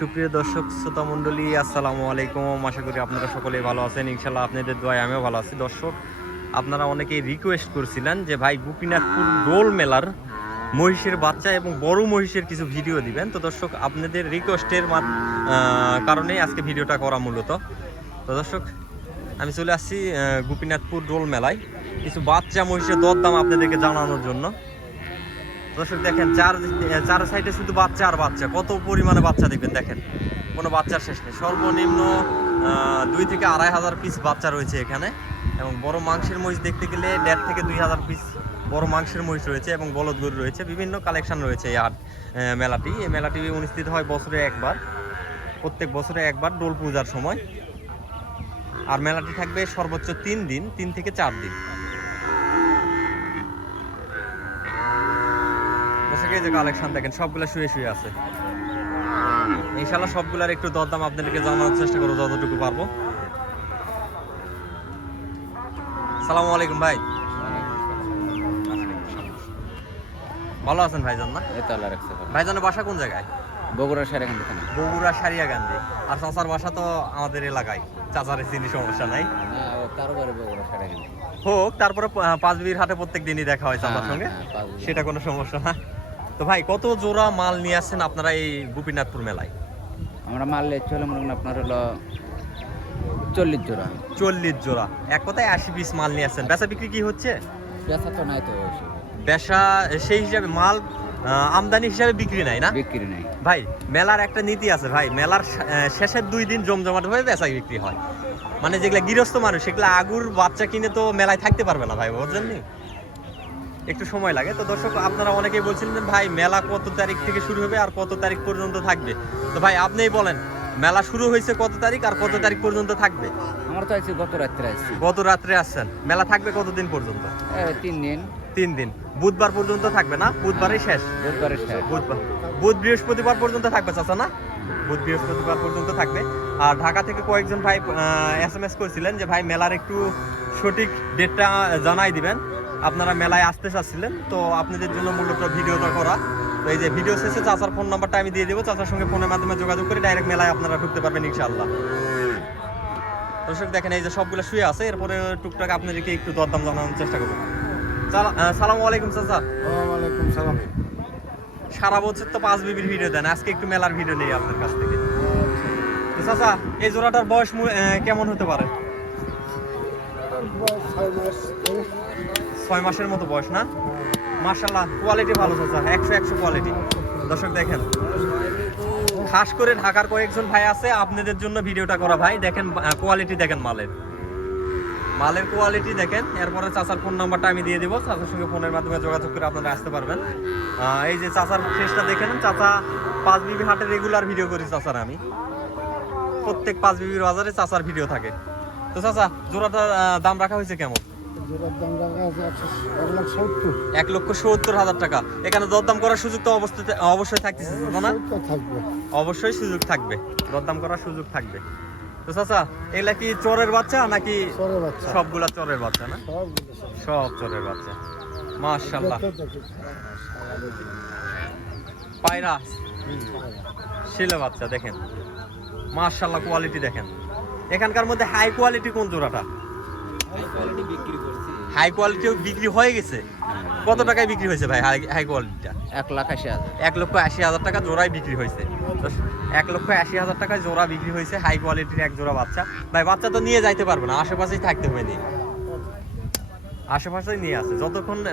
সুপ্রিয় দর্শক শ্রোতা মণ্ডলী, আসসালামু আলাইকুম। আশা করি আপনারা সকলেই ভালো আছেন। ইনশাল্লাহ আপনাদের দোয়ায় আমিও ভালো আছি। দর্শক, আপনারা অনেকেই রিকোয়েস্ট করছিলেন যে ভাই গোপীনাথপুর দোল মেলার মহিষের বাচ্চা এবং বড় মহিষের কিছু ভিডিও দিবেন। তো দর্শক, আপনাদের রিকোয়েস্টের কারণেই আজকে ভিডিওটা করা মূলত। তো দর্শক, আমি চলে আসছি গোপীনাথপুর দোল মেলায় কিছু বাচ্চা মহিষের দরদাম আপনাদেরকে জানানোর জন্য। দর্শক দেখেন, চার সাইডে শুধু বাচ্চা আর বাচ্চা, কত পরিমাণে বাচ্চা দেখবেন। দেখেন, কোনো বাচ্চার শেষ নেই। সর্বনিম্ন 2 থেকে 2,500 পিস বাচ্চা রয়েছে এখানে। এবং বড় মাংসের মহিষ দেখতে গেলে 1,500 থেকে 2,000 পিস বড় মাংসের মহিষ রয়েছে এবং বলদ গরু রয়েছে। বিভিন্ন কালেকশন রয়েছে এই মেলাটি অনুষ্ঠিত হয় বছরে একবার, প্রত্যেক বছরে একবার দোল পূজার সময়। আর মেলাটি থাকবে সর্বোচ্চ 3 দিন, 3 থেকে 4 দিন। এই যে কালেকশন দেখেন, সবগুলা শুয়ে আছে। ইনশাআল্লাহ সবগুলার একটু দরদাম আপনাদেরকে জানানোর চেষ্টা করবো যতটুকু পারবো। আসসালামু আলাইকুম ভাই, ভালো আছেন ভাইজান? না, ভাইজানের বাসা কোন জায়গায়? বগুড়া সারিয়াগান্ধী থানা। বগুড়া সারিয়াগান্ধী। আর চাচার বাসা তো আমাদের এলাকায়, চাচারের চিনি, সমস্যা নাই। বগুড়া সারিয়াগান্ধী হোক, তারপরে 5 বিঘির হাটে প্রত্যেক দিনই দেখা হয় চাচার সঙ্গে, সেটা কোনো সমস্যা না। তো ভাই, কত জোড়া মাল নিয়ে আসছেন আপনারা এই গোপীনাথপুর মেলায়? আমরা মাল চলে মনে করেন আপনার হলো 40 জোড়া। 40 জোড়া, এক কথায় 80 পিস মাল নিয়ে আসছেন। বেচা বিক্রি কি হচ্ছে? বেচা তো নাই তো, বেচা সেই হিসাবে মাল আমদানি হিসাবে বিক্রি নাই না? বিক্রি নাই ভাই। মেলার একটা নীতি আছে ভাই, মেলার শেষের 2 দিন জমজমাট হয়ে বেচা বিক্রি হয়। মানে যেগুলা গৃহস্থ মানুষ, সেগুলা আগুর বাচ্চা কিনে তো মেলায় থাকতে পারবে না ভাই, বুঝলেন নি? একটু সময় লাগে। তো দর্শক, আপনারা অনেকেই বলছিলেন যে ভাই মেলা কত তারিখ থেকে শুরু হবে আর কত তারিখ পর্যন্ত থাকবে। তো ভাই আপনিই বলেন, মেলা শুরু হয়েছে কত তারিখ আর কত তারিখ পর্যন্ত থাকবে? আমরা তো আছি গত রাত্রে আসছি। গত রাত্রে আসছেন। মেলা থাকবে কতদিন পর্যন্ত? 3 দিন। 3 দিন। বুধবার পর্যন্ত থাকবে না? বুধবারই শেষ। বুধ বৃহস্পতিবার পর্যন্ত থাকবে চাচা, না? বুধ বৃহস্পতিবার পর্যন্ত থাকবে। আর ঢাকা থেকে কয়েকজন ভাই SMS করেছিলেন যে ভাই মেলার একটু সঠিক ডেটটা জানাই দিবেন, আপনারা মেলায় আসতে চাচ্ছিলেন। তো আপনাদের জন্য মূলত ভিডিওটা করা। তো এই যে ভিডিও শেষে চাচার ফোন নাম্বারটা আমি দিয়ে দেবো, চাচার সঙ্গে ফোনের মাধ্যমে যোগাযোগ করে ডাইরেক্ট মেলায় আপনারা ঢুকতে পারবেন ইনশাআল্লাহ। দর্শক দেখেন, এই যে সবগুলো শুয়ে আছে, এরপরে টুকটাক আপনাদেরকে একটু দরদাম জানানোর চেষ্টা করবো। সালামু আলাইকুম চাচা। ওয়ালাইকুম সালাম। সারা বছর তো 5 বিবির ভিডিও দেন, আজকে একটু মেলার ভিডিও নেই আপনার কাছ থেকে। তো চাচা, এই জোড়াটার বয়স কেমন হতে পারে? 6 মাসের মতো বয়স, না? মাশাআল্লাহ, কোয়ালিটি ভালো চাচা, 100 কোয়ালিটি। দর্শক দেখেন, খাস করে ঢাকার কয়েকজন ভাই আছে, আপনাদের জন্য ভিডিওটা করা ভাই। দেখেন কোয়ালিটি, দেখেন মালের কোয়ালিটি দেখেন। এরপরে চাচার ফোন নাম্বারটা আমি দিয়ে দিব, চাচার সঙ্গে ফোনের মাধ্যমে যোগাযোগ করে আপনারা আসতে পারবেন। এই যে চাচার ফেসটা দেখেন, চাচা 5 বিবি হাটে রেগুলার ভিডিও করি চাচার আমি। প্রত্যেক 5 বিবির বাজারে চাচার ভিডিও থাকে। তো চাচা, জোড়াটার দাম রাখা হয়েছে কেমন? জোড়ার দাম রাখা আছে 1,70,000। 1,70,000 টাকা। এখানে দরদাম করার সুযোগ তো অবশ্যই থাকতেছে না? থাকবে, অবশ্যই সুযোগ থাকবে, দরদাম করার সুযোগ থাকবে। তো চাচা, এগুলা কি চোরের বাচ্চা নাকি? চোরের বাচ্চা। সবগুলা চোরের বাচ্চা, না? সব চোরের বাচ্চা। মাশাআল্লাহ, পায়রা ছেলে বাচ্চা দেখেন। মাশাআল্লাহ, কোয়ালিটি দেখেন। এখানকার মধ্যে হাই কোয়ালিটি কোন জোড়াটা? হাই কোয়ালিটিও বিক্রি হয়ে গেছে। কত টাকায় বিক্রি হয়েছে ভাই হাই কোয়ালিটিটা? 1,80,000। 1,80,000 টাকা জোড়ায় বিক্রি হয়েছে। 1,80,000 টাকায় জোড়া বিক্রি হয়েছে হাই কোয়ালিটির এক জোড়া বাচ্চা। ভাই বাচ্চা তো নিয়ে যাইতে পারবে না, আশেপাশেই থাকতে হবে, নিয়ে আশেপাশেই নিয়ে আসে।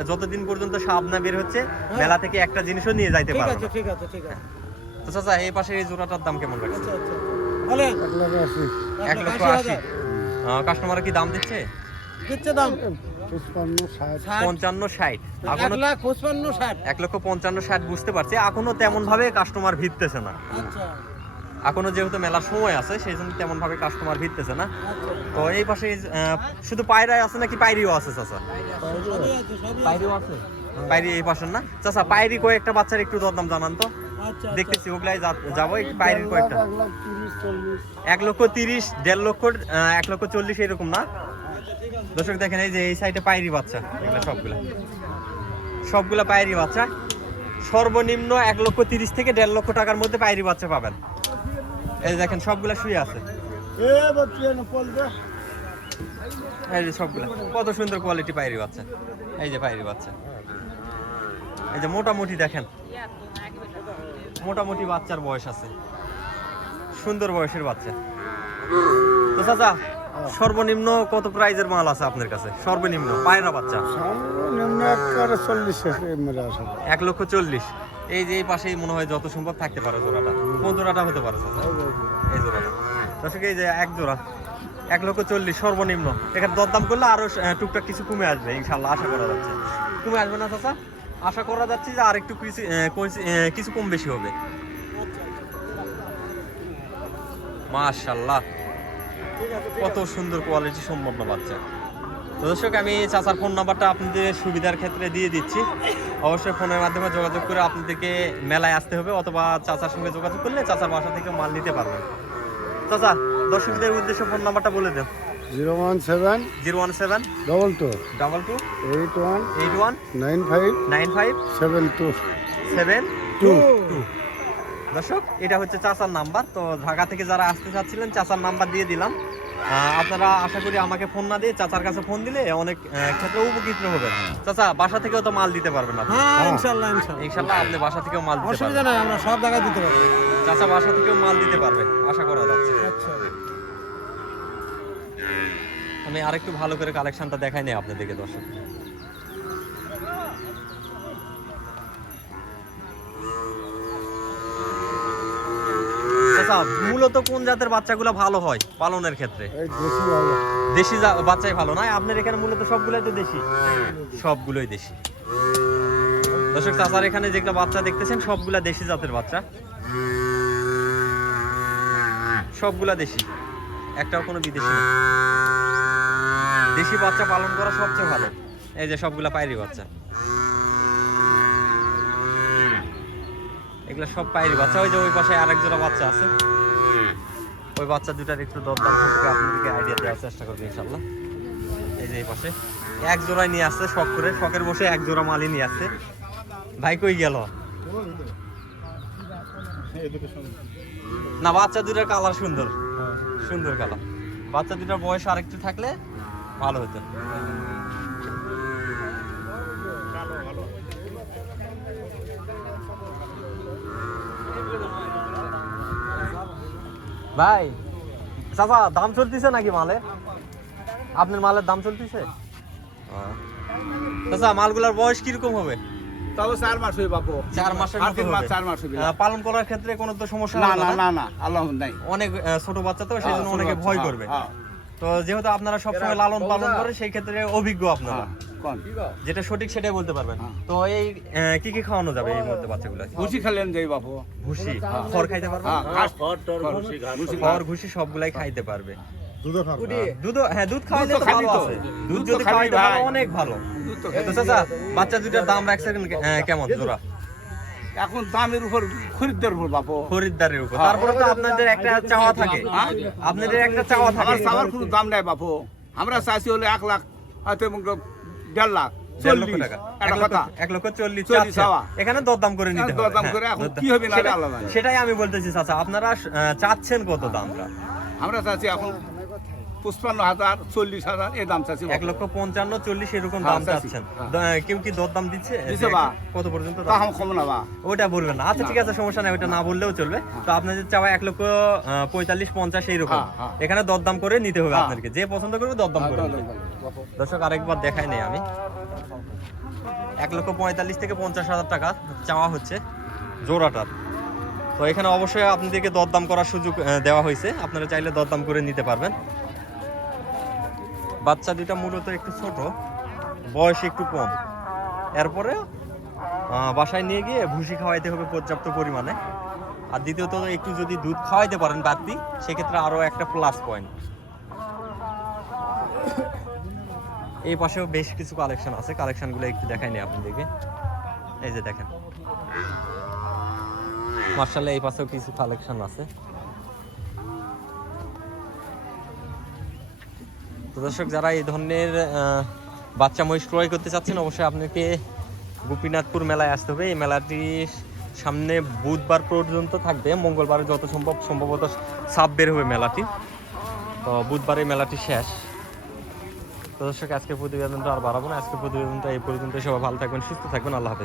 যতদিন পর্যন্ত সাপ না বের হচ্ছে, মেলা থেকে একটা জিনিসও নিয়ে যাইতে পারবে না। ঠিক আছে। তো চাচা, এই পাশে এই জোড়াটার দাম কেমন রাখছে? 1,80,000। কাস্টমার কি দাম দিচ্ছে? দাম 55-60। 1,55,60 বুঝতে পারছি। এখনো তেমন ভাবে কাস্টমার ভিড়তেছে না। এখনো যেহেতু মেলার সময় আছে, সেই জন্য তেমন ভাবে কাস্টমার ভিড়তেছে না। তো এই পাশে শুধু পায়রাই আছে নাকি পায়রিও আছে চাচা? পায়রিও আছে। পায়রি এই পাশের, না চাচা? পায়রি কয়েকটা বাচ্চার একটু দরদাম জানান তো, দেখতেছি ওগুলাই যাবো। পায়রির কয়েকটা 1,30,000, 1,50,000, 1,40,000 এরকম, না? দর্শক দেখেন, এই যে এই সাইডে পায়রি বাচ্চা, এগুলো সবগুলা পায়রি বাচ্চা। সর্বনিম্ন 1,30,000 থেকে 1,50,000 টাকার মধ্যে পায়রি বাচ্চা পাবেন। এই যে দেখেন সবগুলা শুয়ে আছে, এ বত্রিয়ানো পলবে এই যে সবগুলা কত সুন্দর কোয়ালিটি পায়রি বাচ্চা। এই যে পায়রি বাচ্চা, এই যে মোটামুটি দেখেন মোটামুটি বাচ্চার বয়স আছে, সুন্দর বয়সের বাচ্চা। তো চাচা সর্বনিম্ন কত প্রাইজের মাল আছে আপনার কাছে? সর্বনিম্ন পায়রা বাচ্চা সর্বনিম্ন একবারে 40 মেরে আসে। 1,40,000। এই যে এই পাশেই মনে হয় যত সম্ভব থাকতে পারে জোড়াটা। কোন জোড়াটা হতে পারে চাচা? এই জোড়াটা। দর্শক এই যে এক জোড়া 1,40,000 সর্বনিম্ন। এখানে দরদাম করলে আরো টুকটাক কিছু কমে আসবে ইনশাল্লাহ, আশা করা যাচ্ছে। কমে আসবে না চাচা? আশা করা যাচ্ছে যে আর একটু কিছু কম বেশি হবে। মাশাআল্লাহ কত সুন্দর কোয়ালিটি সম্পন্ন বাচ্চা। তো দর্শক আমি চাচার ফোন নাম্বারটা আপনাদের সুবিধার ক্ষেত্রে দিয়ে দিচ্ছি। অবশ্যই ফোনের মাধ্যমে যোগাযোগ করে আপনাদেরকে মেলায় আসতে হবে, অথবা চাচার সঙ্গে যোগাযোগ করলে চাচার বাসা থেকে মাল নিতে পারবেন। চাচা দর্শকদের উদ্দেশ্যে ফোন নাম্বারটা বলে দেন। 017 017 22 22 81 81 95 95 72 72। দর্শক এটা হচ্ছে চাচার নাম্বার। তো ঢাকা থেকে যারা আসতে চাচ্ছিলেন চাচার নাম্বার দিয়ে দিলাম। আপনারা আশা করি আমাকে ফোন না দিয়ে চাচার কাছে ফোন দিলে অনেক ক্ষেত্রে উপকৃত হবেন। চাচা বাসা থেকেও তো মাল দিতে পারবেন আপনি? হ্যাঁ ইনশাআল্লাহ ইনশাআল্লাহ ইনশাআল্লাহ আপনি বাসা থেকেও মাল দিতে অসুবিধা পারবেন। নাই, আমরা সব জায়গায় দিতে পারবো। চাচা বাসা থেকেও মাল দিতে পারবে আশা করা যাচ্ছে। আচ্ছা আমি আরেকটু ভালো করে কালেকশনটা দেখাই নেই আপনাদেরকে দর্শক। চাচা মূলত কোন জাতের বাচ্চাগুলো ভালো হয় পালনের ক্ষেত্রে? এই দেশি ভালো। দেশি বাচ্চাই ভালো নয়? আপনার এখানে মূলত সবগুলোই তো দেশি? সবগুলোই দেশি। দর্শক চাচার এখানে যেগুলো বাচ্চা দেখতেছেন সবগুলা দেশি জাতের বাচ্চা, সবগুলা দেশি, একটাও কোনো বিদেশি না। দেশি বাচ্চা পালন করা সবচেয়ে ভালো। এই যে সবগুলা পায়রি বাচ্চা, এগুলা সব পায়রি বাচ্চা। ওই যে ওই পাশে আরেক জোড়া বাচ্চা আছে, ওই বাচ্চা দুটার একটু দরদাম সম্পর্কে আপনাদেরকে আইডিয়া দেওয়ার চেষ্টা করবো ইনশাল্লাহ। এই যে এই পাশে এক জোড়ায় নিয়ে আসছে, শখ করে শখের বসে এক জোড়া মালই নিয়ে আসছে। ভাই কই গেল না? বাচ্চা দুটার কালার সুন্দর, সুন্দর কালার। বাচ্চা দুটার বয়স আরেকটু থাকলে ভালো হতো। ভাই চাচা দাম চলতেছে নাকি মালে? আপনার মালের দাম চলতেছে? চাচা মালগুলার বয়স কিরকম হবে? তাও 4 মাস হই বাপু। 4 মাসের মতো হবে। 4 মাস হইবে। পালন করার ক্ষেত্রে কোনো তো সমস্যা না হবে না না? না না আল্লাহ নাই। অনেক ছোট বাচ্চা তো সেই জন্য অনেকে ভয় করবে। তো যেহেতু আপনারা সবসময় লালন পালন করে সেই ক্ষেত্রে অভিজ্ঞ আপনারা, কোন যেটা সঠিক সেটাই বলতে পারবেন। তো এই কি কি খাওয়ানো যাবে এই মধ্যে বাচ্চাগুলো? ভুসি খেলেন যাই বাপু। ভুসি খড় খাইতে পারবে? খড় ভুসি সবগুলাই খাইতে পারবে। দুধ হ্যাঁ দুধ খাওয়াইলে তো ভালো আছে। দুধ যদি খাওয়াইতে পারে অনেক ভালো। তো চাচা বাচ্চা দুটার দাম রাখছেন কেমন জোড়া? এখন দামের উপর খরিদ্দার উপর বাপু। খরিদ্দারের উপর। তারপরে তো আপনাদের একটা চাওয়া থাকে, আপনাদের একটা চাওয়া থাকে। আমার চাওয়ার কোনো দাম নাই বাপু। আমরা চাইছি হলে 1 লাখ, হয়তো 1.5 লাখ, 1.5 লক্ষ টাকা। 1,40,000 চাচ্ছে। এখানে দরদাম করে নিতে হবে। দরদাম করে এখন কি হবে না আল্লাহ জানে। সেটাই আমি বলতেছি চাচা, আপনারা চাচ্ছেন কত দামটা? আমরা চাইছি এখন 55,000, 40,000 এই দাম চাইছি। 1,55,000, 40 এরকম দাম চাচ্ছেন। কেউ কি দরদাম দিচ্ছে? দিছে বা। কত পর্যন্ত দাম? তাও কম না বা। ওটা বলবেন না। আচ্ছা ঠিক আছে সমস্যা নাই, ওটা না বললেও চলবে। তো আপনাদের চাওয়া 1,45,000-50 এইরকম। এখানে দরদাম করে নিতে হবে আপনাদেরকে, যে পছন্দ করবে দরদাম করে নেবে। দর্শক আরেকবার দেখাই নেই আমি, 1,45,000 থেকে 50,000 টাকা চাওয়া হচ্ছে জোড়াটার। তো এখানে অবশ্যই আপনাদেরকে দরদাম করার সুযোগ দেওয়া হয়েছে, আপনারা চাইলে দরদাম করে নিতে পারবেন। বাচ্চা দুটা মূলত একটু ছোট, বয়স একটু কম। এরপরে বাসায় নিয়ে গিয়ে ভুসি খাওয়াইতে হবে পর্যাপ্ত পরিমাণে। আর দ্বিতীয়ত একটু যদি দুধ খাওয়াইতে পারেন বাড়তি, সেক্ষেত্রে আরও একটা প্লাস পয়েন্ট। এই পাশেও বেশ কিছু কালেকশন আছে, কালেকশনগুলো একটু দেখাই নেই আপনাদেরকে। এই যে দেখেন মার্শাল্লাহ, এই পাশেও কিছু কালেকশন আছে। তো দর্শক যারা এই ধরনের বাচ্চা মহিষ ক্রয় করতে চাচ্ছেন অবশ্যই আপনাকে গোপীনাথপুর মেলায় আসতে হবে। এই মেলাটি সামনে বুধবার পর্যন্ত থাকবে, মঙ্গলবারে যত সম্ভবত সাপ বের হবে মেলাটি। তো বুধবারে মেলাটি শেষ। তো দর্শক আজকে প্রতিবেদনটা আর বাড়াবো না, আজকে প্রতিবেদনটা এই পর্যন্ত। সবাই ভালো থাকবেন, সুস্থ থাকবেন, আল্লাহ হাফেজ।